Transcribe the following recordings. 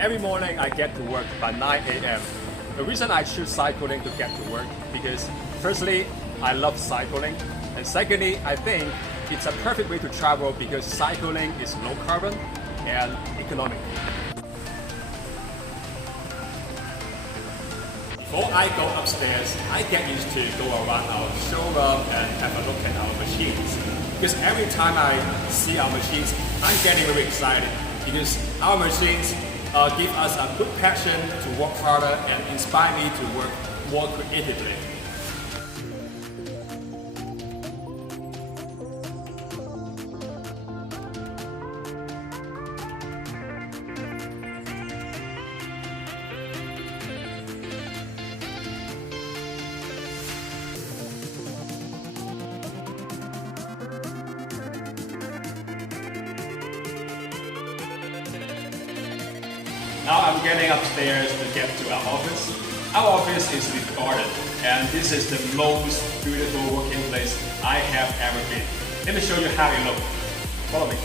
Every morning I get to work by 9 a.m. The reason I choose cycling to get to work because firstly, I love cycling, and secondly, I think it's a perfect way to travel because cycling is low carbon and economic. Before I go upstairs, I get used to go around our showroom and have a look at our machines. Because every time I see our machines, I'm getting very excited because our machines give us a good passion to work harder and inspire me to work more creatively. Now I'm getting upstairs to get to our office. Our office is with garden, and this is the most beautiful working place I have ever been. Let me show you how it looks. Follow me.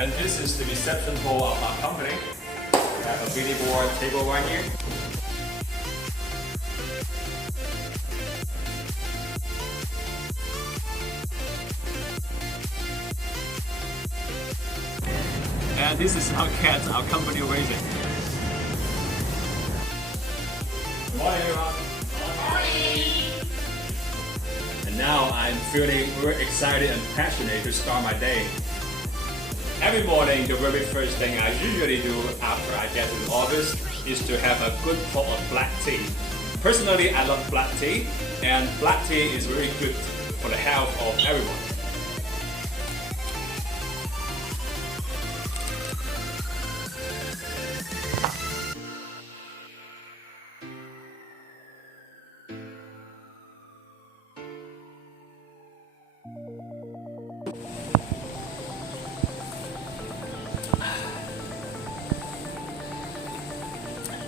And this is the reception hall of our company. We have a video board table right here. And this is our cat, our company raising. Good morning, everyone. Good morning. And now I'm feeling very excited and passionate to start my day. Every morning, the very first thing I usually do after I get to the office is to have a good pot of black tea. Personally, I love black tea, and black tea is very good for the health of everyone.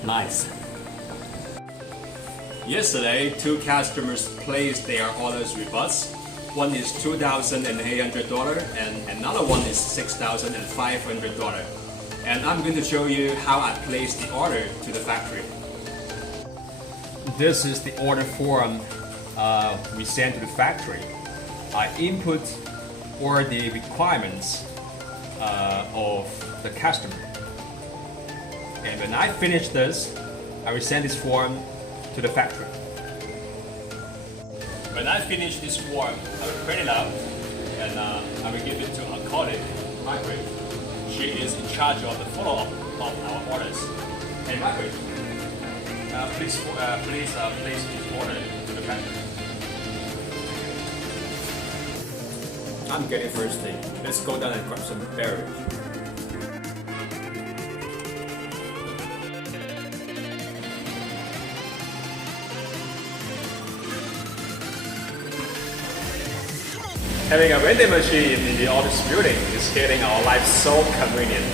Nice. Yesterday, two customers placed their orders with us. One is $2,800 and another one is $6,500. And I'm going to show you how I placed the order to the factory. This is the order form we sent to the factory. I input all the requirements of the customer. And when I finish this, I will send this form to the factory. When I finish this form, I will print it out and I will give it to our colleague, Margaret. She is in charge of the follow-up of our orders. Hey Margaret, please place this order to the factory. I'm getting thirsty. Let's go down and grab some beverage. Having a vending machine in the office building is getting our life so convenient.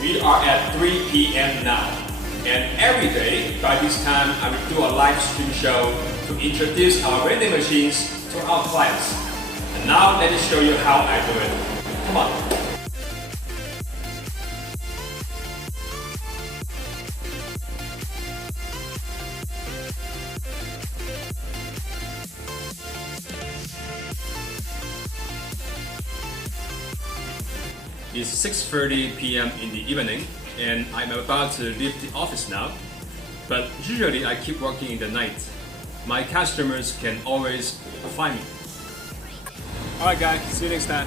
We are at 3 p.m. now, and every day by this time I will do a live stream show to introduce our vending machines to our clients. And now let me show you how I do it. Come on. It's 6:30 p.m. in the evening and I'm about to leave the office now, but usually I keep working in the night. My customers can always find me. Alright guys, see you next time.